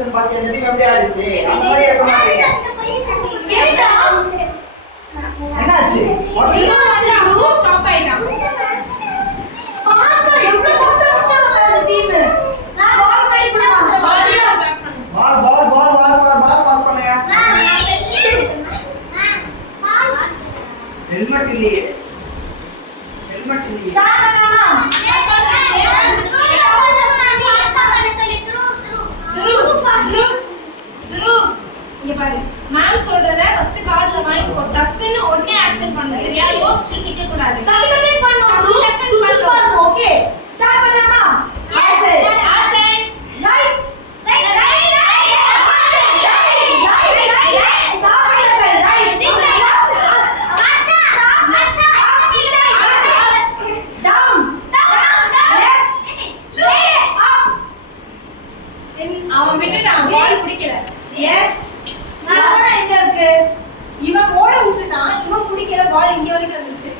celebration party அந்த team எப்படி ஆடுச்சு அந்த மாதிரி இருக்க மாட்டீங்க என்னாச்சு ரூல் ஸ்டாப் ஆயிட்டான் பாஸ்டா எவ்வளவு பாஸ்டா முடிச்சாங்க அந்த டீம் நான் பால் பண்ணி கொடுப்பேன் பால் பாஸ் பண்ணுங்க ஹெல்மெட் இல்லையே சாரனா துரு இங்க பாரு மேம் சொல்றத ஃபர்ஸ்ட் காதுல வாங்கி போட்டு டக்குன்னு உடனே ஆக்ஷன் பண்ணு சரியா யோசிச்சு நிக்க கூடாது டக்கு பண்ணனும் ரூல் டக்கு பண்ணனும் ஓகே ஸ்டார்ட் பண்ணலாமா ஆசன் ரைட் அவன் விட்டுட்டான் பால் பிடிக்கல ஏன் நான் ஓட எங்க இருக்கு இவன் ஓட விட்டுட்டான் இவன் பிடிக்கல பால் இங்க வரைக்கும் வந்துருச்சு